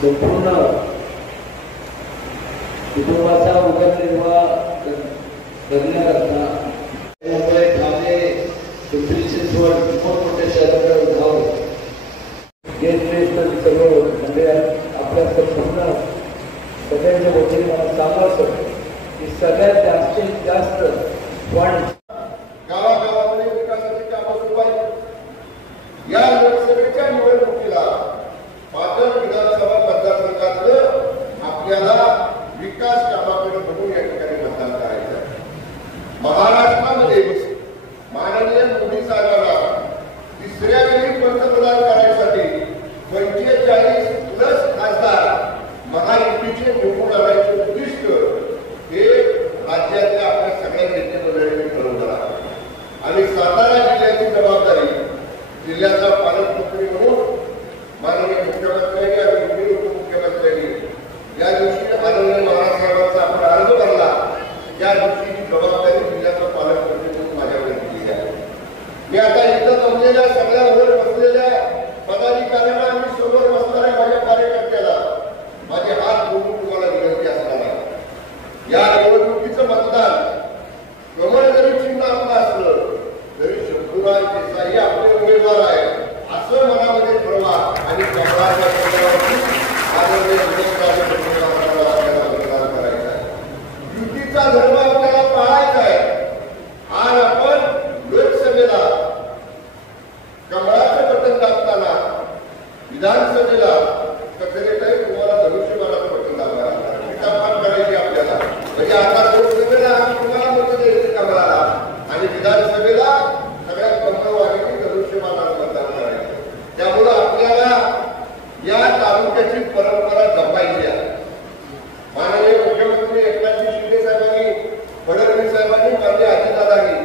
संपूर्ण कुटुंबाचा उदरनिर्वाह करण्याकरता मुंबई, ठाणे, पिंपरी चिंचवड मोठमोठ्या शहराकडे जाऊन सर्व म्हणजे आपल्या संपूर्ण सगळ्यांच्या वतीने मला सांगायचं की सगळ्यात जास्तीत जास्त फंड गावागावामध्ये विकासाची कामं सुरू आहेत. या लोकसभेच्या निवडणुकीला पाटण विधानसभा मतदारसंघातलं आपल्याला विकास कामाकडे बघून या ठिकाणी मतदान करायचं आहे. महाराष्ट्रामध्ये माननीय मोदी साहेबांना तिसऱ्या वेळी पंतप्रधान करायसाठी 45+ खासदार महायुतीचे निवडून आणायचे उद्दिष्ट हे राज्यातल्या आपल्या सगळ्या नेते मंडळींनी ठरवलं आहे. आणि सातारा जिल्ह्याची जबाबदारी जिल्ह्याचा पालकमंत्री म्हणून माननीय मुख्यमंत्र्यांनी आणि माननीय उपमुख्यमंत्र्यांनी या दिवशी आदरणीय महाराष्ट्राचा आपण अर्ज भरला या दिवशी ही जबाबदारी जिल्ह्याचा पालकमंत्री म्हणून माझ्याकडे दिली आहे. मी आता इथं जमलेल्या सगळ्यावर बसलेल्या पदाधिकाऱ्यांना आणि समोर बसणाऱ्या माझ्या कार्यकर्त्याला माझे हात जोडून तुम्हाला विनंती असणार आहे. या निवडणुकीचं मतदान कमळ जरी चिन्ह आपलं असलं तरी शंभूराज देसाई आपले उमेदवार आहे असं मनामध्ये ठरवा आणि कमळाच्या चिन्हावरती आदरणीय आपल्याला मतदान करायचं आहे. युतीचा धर्म आपल्याला पाळायचा आहे. आज आपण लोकसभेला कमळाचं बटन दाबताना विधानसभेला कचरेटाही तुम्हाला धनुष्यबाणाचं बटन दाबायला करायची आपल्याला. म्हणजे आता लोकसभेला आम्ही तुम्हाला मत द्यायचे कमळाला आणि विधानसभेला सगळ्या कमळवाणीने धनुष्यबाणाचं मतदान करायचं. त्यामुळं आपल्याला या तालुक्याची परंपरा जपायची आहे. माननीय मुख्यमंत्री एकनाथ शिंदे साहेबांनी, फडणवीस साहेबांनी, माननीय अजितदादांनी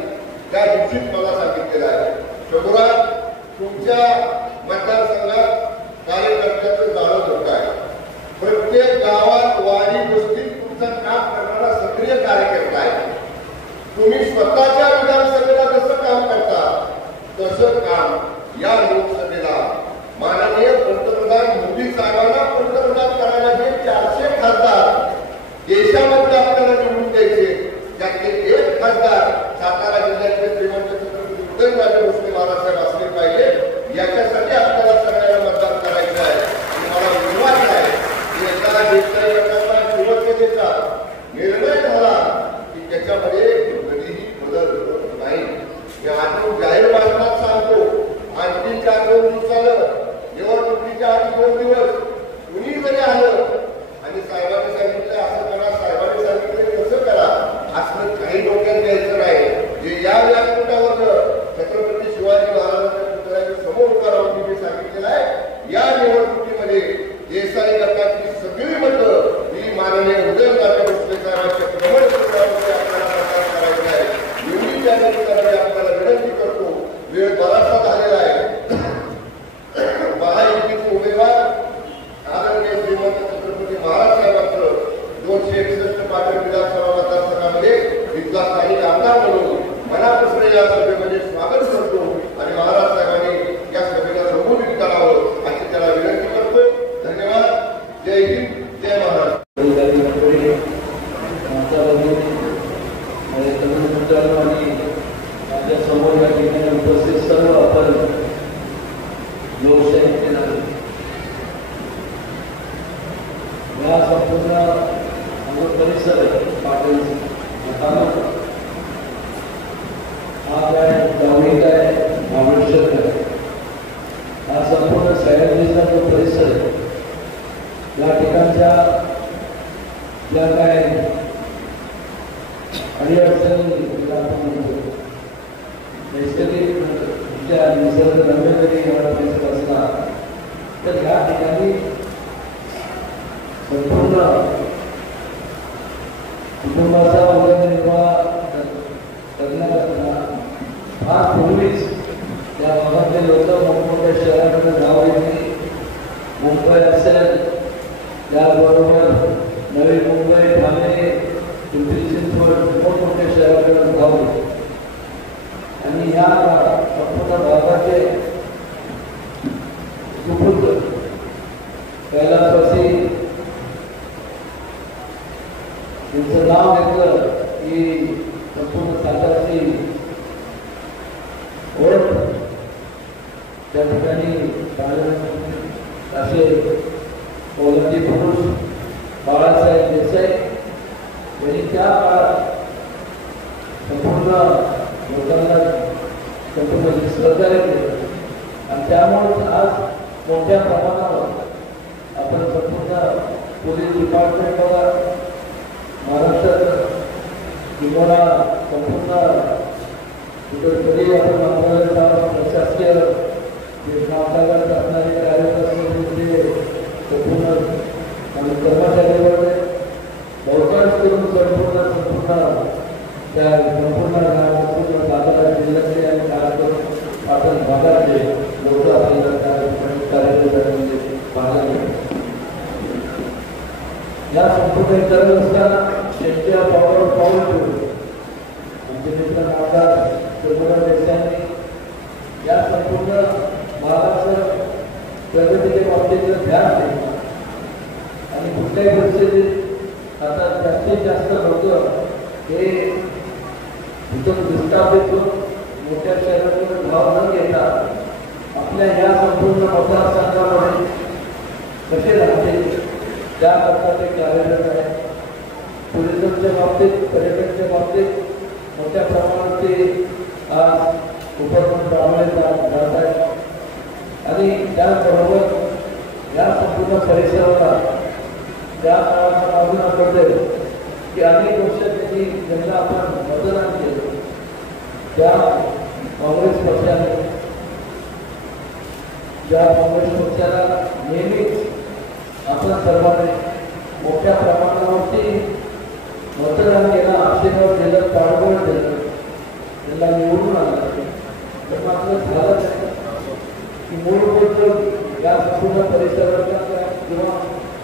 त्या दिवशीच मला सांगितलेलं आहे, शंभूराज तुमच्या मतदारसंघात कार्यकर्त्याचं जाळं मोठं आहे. प्रत्येक गावात, वाडी, वस्तीत तुमचं काम करणारा सक्रिय कार्यकर्ता आहे. तुम्ही स्वतःच्या विधानसभेला जसं काम करता तसं काम या लोकसभेला माननीय पंतप्रधान मोदी साहेबांना पंतप्रधान करायला जे 400 खासदार देशामध्ये आपल्याला निवडून द्यायचे त्यातले एक खासदार सातारा जिल्ह्यातले श्रीमंत छत्रपती उदयनराजे भोसले महाराजसाहेब असले पाहिजे. याच्यासाठी आपल्याला सगळ्यांना मतदान करायचं आहे. आणि मला विश्वास आहे की एका देशाच्या शिवसेनेचा निर्णय झाला की त्याच्यामध्ये कधीही बदल होत नाही. हे आज जाहीर भाषणात सांगतो. आणखी 4-2 दिवसानं निवडणुकीच्या आधी 2 दिवस कुणी जरी आलं आणि साहेबांनी सांगितलं असं करा, साहेबांनी सांगितलं कसं करा, असं काही डोक्यात द्यायचं नाही. जे या व्यासपीठावर छत्रपती शिवाजी महाराजांच्या पुतळ्याच्या समोर उभा राहून मी सांगितलेलं आहे, या निवडणुकीमध्ये देसाई गटाची सगळी मतं ही माननीय उदयनराजे भोसले साहेबांच्या कमळ चिन्हावरती आपल्याला प्रचार करायचा आहे. मी त्या निमित्ताने आपल्याला विनंती करतो. वेळ बराचसा झालेला आहे. महायुतीचे उमेदवार आदरणीय श्रीमंत छत्रपती महाराज साहेबांचं 261 पाटण विधानसभा मतदारसंघामध्ये इथला स्थानिक आमदार म्हणून मनापासून या सभेमध्ये स्वागत करतो आणि महाराज साहेबांनी या सभेला संबोधित करावं अशी त्याला विनंती करतो. धन्यवाद. जय हिंद, जय महाराष्ट्र. आपल्या समोर या ठिकाणी उपस्थित सर्व आपण लोकशाही या संपूर्ण परिसर पाटील हा काय गावळीत आहे, महाबळेश्वर आहे. हा संपूर्ण सह्याद्रीचा जो परिसर या ठिकाणच्या ज्या काय अडीअडचणी आपण म्हणतो नैसर्गिक निसर्गरम्य जरी परिसर असला तर या ठिकाणी संपूर्ण कुटुंबाचा उदरनिर्वाह करण्याकरता फार पूर्वीच या भागातले लोक मोठमोठ्या शहराकडे जावं येते. मुंबई असेल, त्याबरोबर नवी मुंबई, ठाणे, पिंपरी चिंचवड मोठमोठ्या शहराकडे जावं येते. आणि या संपूर्ण भागाचे सुपुत्र कैलासवासी संपूर्ण सहकार्य केलं आणि त्यामुळे आज मोठ्या प्रमाणावर आपण संपूर्ण पोलीस डिपार्टमेंटला महाराष्ट्रात किंवा संपूर्ण कुठेतरी आपण प्रशासकीय कामकाजात असणारे कार्यकर्ते संपूर्ण आणि कर्मचाऱ्यांवर बहुतांश करून संपूर्ण त्या संपूर्ण दादरा जिल्ह्यातले आणि कार्यक्रम आपण भागातले लोक आपल्याला कार्यकर्त्यांमध्ये पाहायला या संपूर्ण करत असताना त्यांच्या पावलावर पाऊल ठेवलं आमचे मित्र आमदार सुरभरा देसाईंनी या संपूर्ण महाराष्ट्र प्रगतीच्या बाबतीत ध्यान दिलं आणि कुठल्याही परिस्थितीत आता जास्तीत जास्त लोक हे इथून विस्थापित होऊन मोठ्या शहरातून भाव न घेता आपल्या या संपूर्ण मतदारसंघामध्ये कसे राहतील त्याकरता ते कार्यरत आहे. टुरिझमच्या बाबतीत पर्यटनच्या बाबतीत मोठ्या प्रमाणात ते आज उपक्रम राबवले जात आहेत आणि त्याचबरोबर या संपूर्ण परिसराला त्या काळाचा बाजूला पडले की अनेक वर्ष त्यांनी ज्यांना आपण मतदान केलं त्या काँग्रेस पक्षाने ज्या काँग्रेस पक्षाला नेहमीच आपण सर्वांनी मोठ्या प्रमाणावरती मतदान केलं, आशीर्वाद दिलं, पाठबळ दिलं, त्यांना निवडून आणलं. तर मात्र झालं की मूलभूत या संपूर्ण परिसराचा किंवा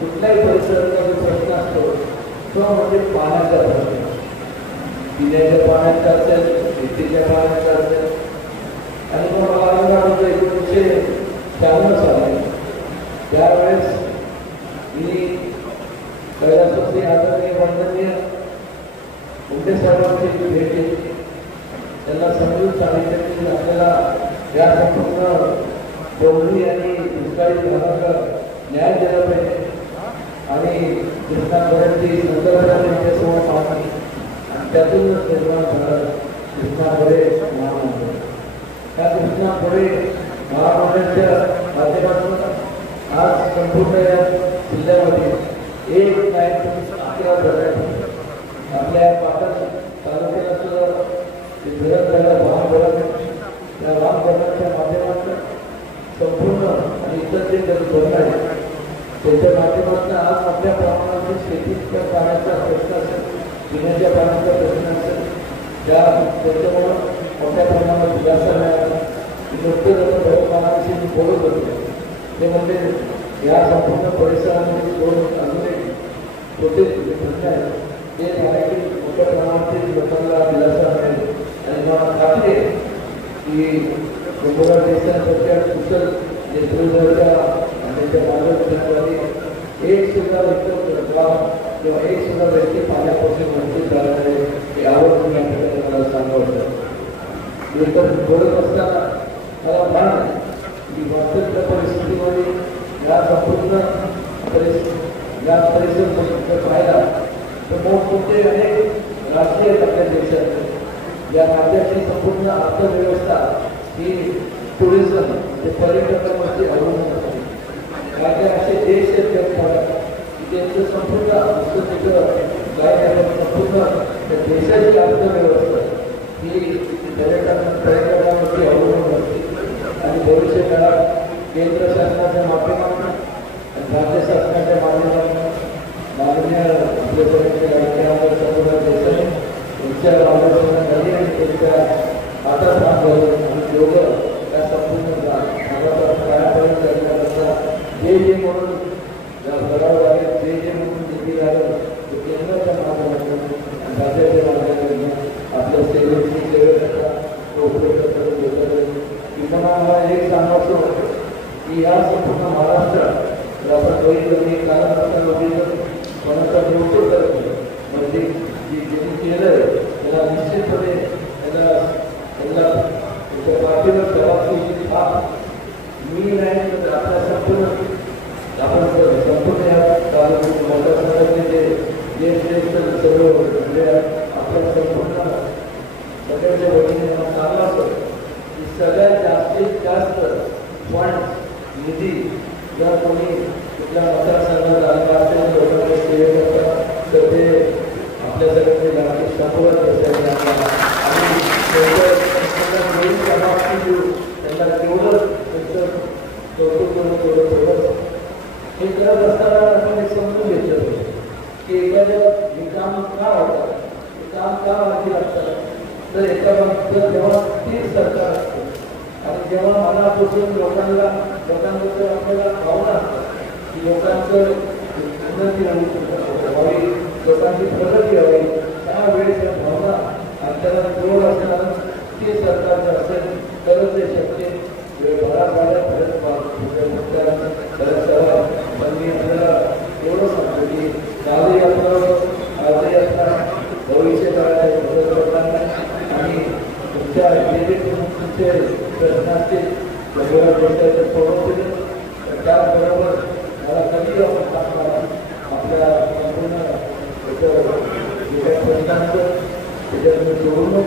कुठल्याही परिसराचा जो प्रश्न असतो तो म्हणजे पाण्याचा प्रश्न. पिण्याच्या पाण्याचा असेल, शेतीच्या पाण्याचा असेल आणि मग मला 1996 साली त्यावेळेस मी कैलासवासी आदरणीय वंदनीय मुंडे साहेबांची भेट घेतली. त्यांना समजून सांगितलं की आपल्याला या संपूर्ण कोरडी आणि दुष्काळी भागाला न्याय दिला पाहिजे आणि कृष्णागडाची संकल्पना त्यांच्यासमोर पाहणी आणि त्यातूनच निर्माण झालं कृष्णागडे महामंडळ. त्या कृष्णागडे महामंडळाच्या माध्यमातून आज संपूर्ण या जिल्ह्यामध्ये एक आपल्या पाटण तालुक्याला सुद्धा धरण झालं वाहन त्या वाहन माध्यमातून संपूर्ण आणि इतर जे धरण आहे त्याच्या माध्यमातून आज मोठ्या प्रमाणात शेतीच्या पाण्याचा प्रश्न असेल, पिण्याच्या पाण्याचा प्रश्न असेल, त्याच्यामुळं मोठ्या प्रमाणात दिलासा मिळाला. नुकतेच पाण्याविषयी मी बोलत होतो ते म्हणजे या संपूर्ण परिसरामध्ये दोन अजून एक छोटे प्रश्न आहेत ते आहे की मोठ्या प्रमाणात लोकांना दिलासा मिळेल आणि मला खात्री आहे की सुरभरा देसाईंसारख्या कुशल नेतृत्वाच्या त्यांच्या मार्गदर्शनाखाली एक सुद्धा गाव किंवा एक सुद्धा व्यक्ती पाण्यापासून वंचित झाला आहे हे आवर्जून या ठिकाणी मला सांगावं. बोलत असताना मला भान आहे की वास्तविक परिस्थितीमध्ये या संपूर्ण या परिसर पाहिला तर मोठमोठे अनेक राष्ट्रीय आपल्या देशात या राज्याची संपूर्ण अर्थव्यवस्था ही टुरिझम म्हणजे पर्यटकांवरती अवलंबून असते. काही असे देश आहेत जगभरात की त्यांचं संपूर्ण संपूर्ण त्या देशाची अर्थव्यवस्था ही पर्यटकांवरती अवलंबून असते आणि भविष्य काळात केंद्र शासनाच्या माध्यमातून आणि राज्य शासनाच्या माध्यमातून माननीय आपल्यापर्यंत सुरभरा देसाई यांच्या मार्गदर्शनाखाली आणि त्यांच्या हातात काम करून आणि योग या संपूर्ण काळापर्यंत करण्याकरता जे म्हणून करावं लागेल जे म्हणून निधी लागेल ते केंद्राच्या माध्यमातून आणि राज्याच्या माध्यमातून आपल्या सेवेकरता तो उपयोग करून घेतात. किंवा मला एक सांगायचं होतं की या संपूर्ण महाराष्ट्रात आपण बघितलं कारण बघितलं कोणाचा निवडून करत नाही म्हणजे ज्यांनी केलं त्याला निश्चितपणे त्याला त्याच्या पाठीवर जबाबदारी मी नाही तर आपल्या संपूर्ण आपण संपूर्ण या मतदारसंघातले जे सर्व म्हणजे आपल्या संपूर्ण सगळ्यांच्या वतीने सांगला असतो की निधी जर कोणी कुठल्या मतदारसंघात आलेला असेल लोकांना सेवे करतात तर ते आपल्या सगळ्यांनी लाठी संपवत असतात आपल्याला आणि त्यांना तेवढं त्यांचं कौतुक करून तेवढं थोडं हे करत असताना आपण एक समजून घेतलं पाहिजे की एखाद्या हे काम का होतात हे काम का मागे लागतात तर एका बाबतीत जेव्हा स्थिर सरकार असतं आणि जेव्हा मनापासून लोकांबद्दल आपल्याला भावना असतात की लोकांचं उन्नती व्हावी लोकांची प्रगती व्हावी त्यावेळी त्या भावना आपल्याला जोड असताना ते सरकार जर असेल तरच ते शक्य पण मी आपल्याला एवढं सांगतो की आजही यात्रा भविष्य काळात मदत करताना आणि तुमच्या तुमचे प्रश्न असतील देशाचे सोडवतील तर त्याचबरोबर मला कधी आपण सांगणार आपल्या संपूर्ण जे काही प्रश्नांचं त्याच्यात जोडून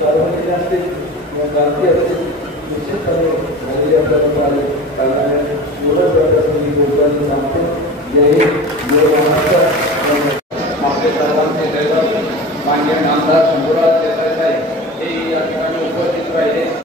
सार्वजनिक असतील किंवा गांधी असतील निश्चितपणे झालेली आपल्याला आले कारण एवढंच प्रसंगी बोलताना सांगतो जय हिंद जय महाराष्ट्र. आपले सर्वांचे दैवत मान्य आमदार शंभूराज